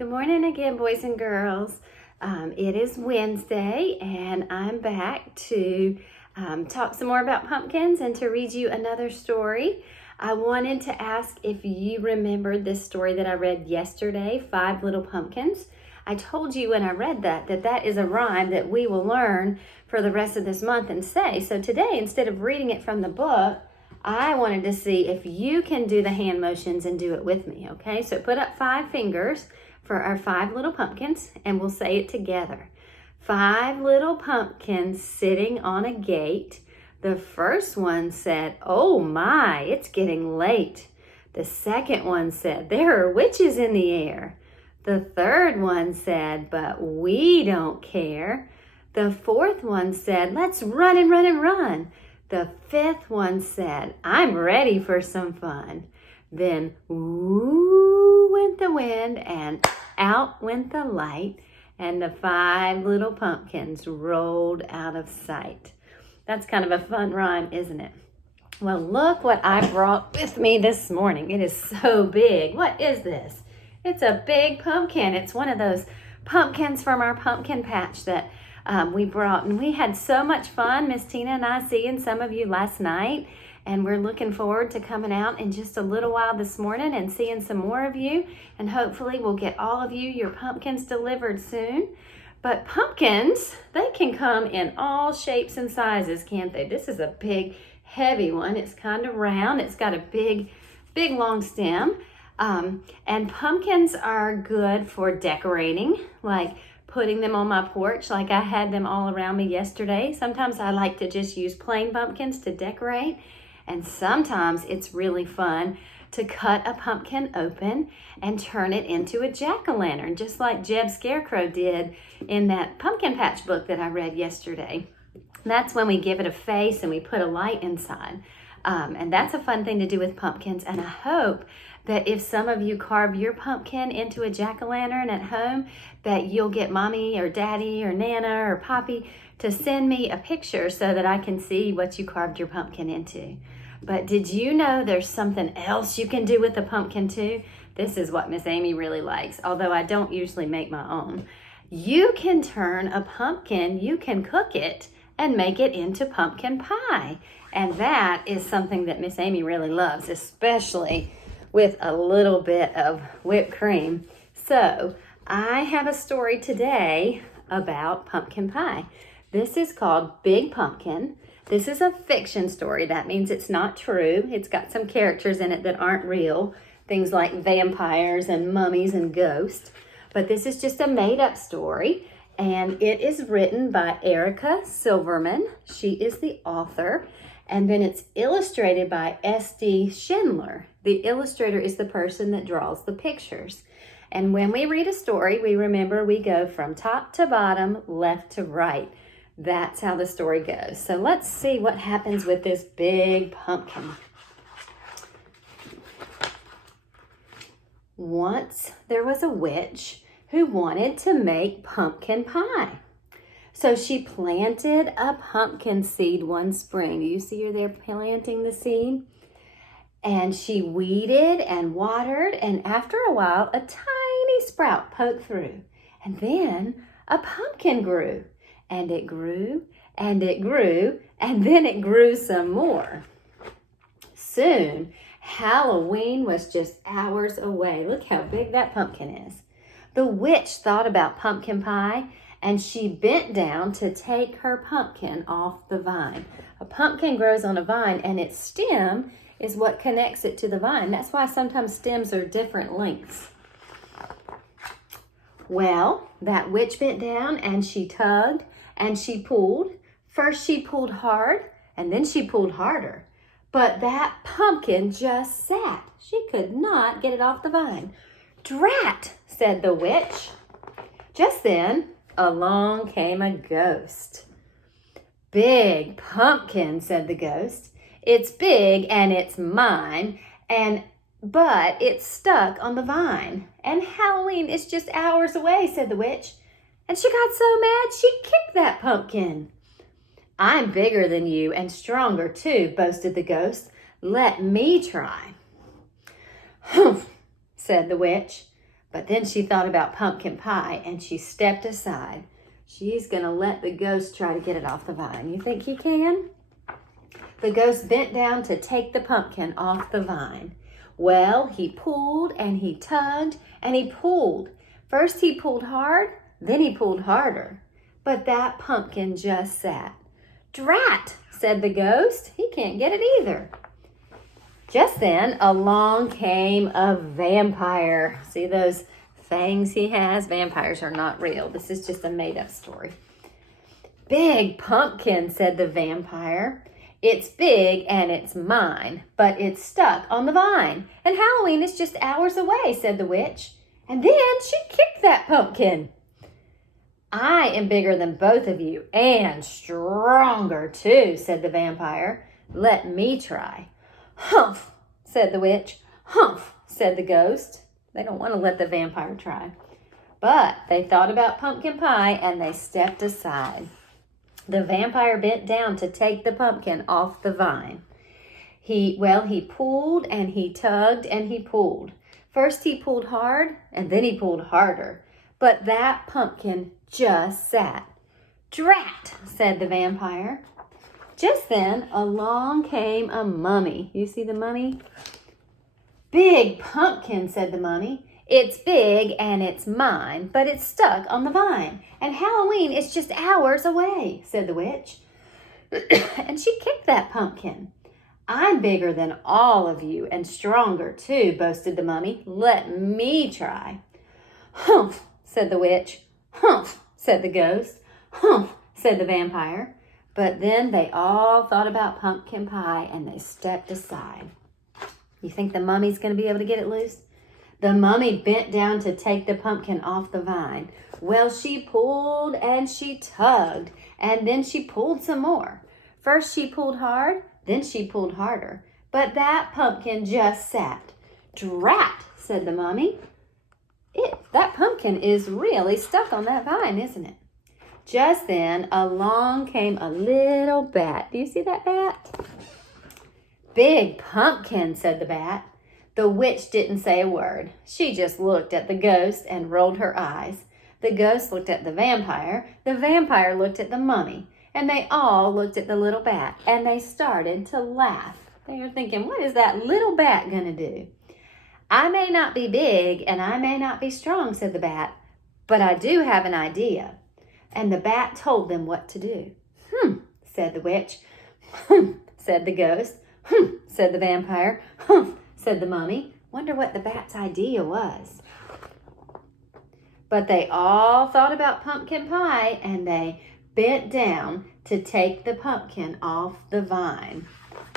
Good morning again, boys and girls. It is Wednesday, and I'm back to talk some more about pumpkins and to read you another story. I wanted to ask if you remembered this story that I read yesterday, Five Little Pumpkins. I told you when I read that is a rhyme that we will learn for the rest of this month and say. So today, instead of reading it from the book, I wanted to see if you can do the hand motions and do it with me, okay? So put up 5 fingers for our 5 little pumpkins, and we'll say it together. 5 little pumpkins sitting on a gate. The first one said, "Oh my, it's getting late." The second one said, "There are witches in the air." The third one said, "But we don't care." The fourth one said, "Let's run and run and run." The fifth one said, "I'm ready for some fun." Then, woo went the wind and out went the light, and the 5 little pumpkins rolled out of sight. That's kind of a fun rhyme, isn't it? Well, look what I brought with me this morning. It is so big. What is this? It's a big pumpkin. It's one of those pumpkins from our pumpkin patch that we brought, and we had so much fun, Miss Tina and I, seeing some of you last night, and we're looking forward to coming out in just a little while this morning and seeing some more of you, and hopefully we'll get all of you your pumpkins delivered soon. But pumpkins, they can come in all shapes and sizes, can't they? This is a big, heavy one. It's kind of round. It's got a big, long stem, and pumpkins are good for decorating, like putting them on my porch, like I had them all around me yesterday. Sometimes I like to just use plain pumpkins to decorate, and sometimes it's really fun to cut a pumpkin open and turn it into a jack-o'-lantern, just like Jeb Scarecrow did in that pumpkin patch book that I read yesterday. That's when we give it a face and we put a light inside. And that's a fun thing to do with pumpkins, and I hope that if some of you carve your pumpkin into a jack-o'-lantern at home, that you'll get mommy or daddy or Nana or Poppy to send me a picture so that I can see what you carved your pumpkin into. But did you know there's something else you can do with a pumpkin too? This is what Miss Amy really likes, although I don't usually make my own. You can turn a pumpkin, you can cook it and make it into pumpkin pie. And that is something that Miss Amy really loves, especially with a little bit of whipped cream. So I have a story today about pumpkin pie. This is called Big Pumpkin. This is a fiction story. That means it's not true. It's got some characters in it that aren't real, things like vampires and mummies and ghosts. But this is just a made-up story, and it is written by Erica Silverman. She is the author. And then it's illustrated by S.D. Schindler. The illustrator is the person that draws the pictures. And when we read a story, we remember we go from top to bottom, left to right. That's how the story goes. So let's see what happens with this big pumpkin. Once there was a witch who wanted to make pumpkin pie. So she planted a pumpkin seed one spring. Do you see her there planting the seed? And she weeded and watered, and after a while, a tiny sprout poked through. And then a pumpkin grew, and it grew, and it grew, and then it grew some more. Soon, Halloween was just hours away. Look how big that pumpkin is. The witch thought about pumpkin pie, and she bent down to take her pumpkin off the vine. A pumpkin grows on a vine, and its stem is what connects it to the vine. That's why sometimes stems are different lengths. Well, that witch bent down, and she tugged, and she pulled. First she pulled hard, and then she pulled harder. But that pumpkin just sat. She could not get it off the vine. "Drat," said the witch. Just then, along came a ghost. "Big pumpkin," said the ghost. "It's big and it's mine, but it's stuck on the vine. And Halloween is just hours away," said the witch. And she got so mad she kicked that pumpkin. "I'm bigger than you and stronger too," boasted the ghost. "Let me try." "Humph," said the witch. But then she thought about pumpkin pie and she stepped aside. She's going to let the ghost try to get it off the vine. You think he can? The ghost bent down to take the pumpkin off the vine. Well, he pulled and he tugged and he pulled. First he pulled hard, then he pulled harder. But that pumpkin just sat. "Drat," said the ghost. "He can't get it either." Just then, along came a vampire. See those fangs he has? Vampires are not real. This is just a made-up story. "Big pumpkin," said the vampire. "It's big and it's mine, but it's stuck on the vine. And Halloween is just hours away," said the witch. And then she kicked that pumpkin. "I am bigger than both of you and stronger too," said the vampire. "Let me try." "Humph," said the witch. "Humph," said the ghost. They don't want to let the vampire try. But they thought about pumpkin pie and they stepped aside. The vampire bent down to take the pumpkin off the vine. He pulled and he tugged and he pulled. First he pulled hard and then he pulled harder. But that pumpkin just sat. "Drat," said the vampire. Just then, along came a mummy. You see the mummy? "Big pumpkin," said the mummy. "It's big and it's mine, but it's stuck on the vine. And Halloween is just hours away," said the witch. And she kicked that pumpkin. "I'm bigger than all of you and stronger too," boasted the mummy. "Let me try." "Humph," said the witch. "Humph," said the ghost. "Humph," said the vampire. But then they all thought about pumpkin pie and they stepped aside. You think the mummy's going to be able to get it loose? The mummy bent down to take the pumpkin off the vine. Well, she pulled and she tugged, and then she pulled some more. First she pulled hard, then she pulled harder. But that pumpkin just sat. "Drat," said the mummy. That pumpkin is really stuck on that vine, isn't it? Just then, along came a little bat. Do you see that bat? "Big pumpkin," said the bat. The witch didn't say a word. She just looked at the ghost and rolled her eyes. The ghost looked at the vampire looked at the mummy, and they all looked at the little bat, and they started to laugh. They were thinking, what is that little bat going to do? "I may not be big and I may not be strong," said the bat, "but I do have an idea." And the bat told them what to do. Said the witch. Said the ghost. Said the vampire. Said the mummy. Wonder what the bat's idea was. But they all thought about pumpkin pie and they bent down to take the pumpkin off the vine.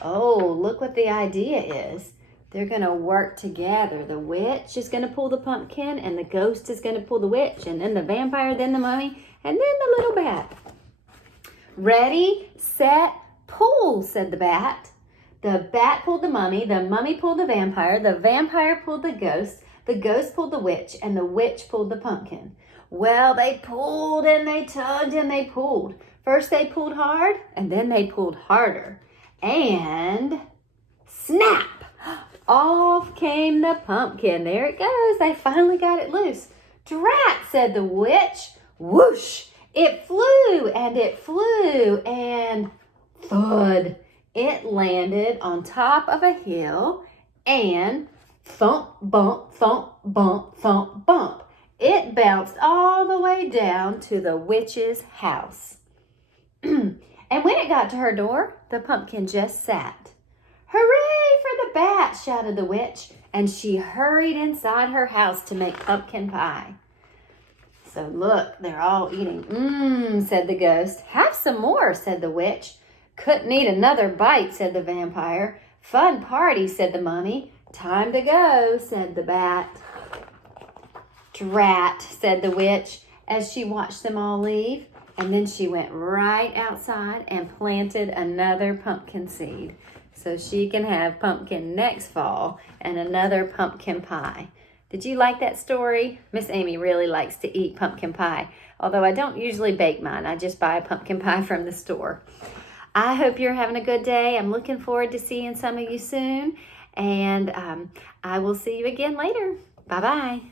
Oh, look what the idea is. They're going to work together. The witch is going to pull the pumpkin, and the ghost is going to pull the witch, and then the vampire, then the mummy, and then the little bat. "Ready, set, pull," said the bat. The bat pulled the mummy pulled the vampire pulled the ghost pulled the witch, and the witch pulled the pumpkin. Well, they pulled and they tugged and they pulled. First they pulled hard, and then they pulled harder. And snap! Off came the pumpkin. There it goes. They finally got it loose. "Drat," said the witch. Whoosh! It flew and it flew and thud. It landed on top of a hill and thump, bump, thump, bump, thump, bump. It bounced all the way down to the witch's house. And when it got to her door, the pumpkin just sat. "Hooray for the bat!" shouted the witch, and she hurried inside her house to make pumpkin pie. So look, they're all eating. Said the ghost. "Have some more," said the witch. "Couldn't eat another bite," said the vampire. "Fun party," said the mummy. "Time to go," said the bat. "Drat," said the witch as she watched them all leave. And then she went right outside and planted another pumpkin seed so she can have pumpkin next fall and another pumpkin pie. Did you like that story? Miss Amy really likes to eat pumpkin pie, although I don't usually bake mine. I just buy a pumpkin pie from the store. I hope you're having a good day. I'm looking forward to seeing some of you soon, and I will see you again later. Bye-bye.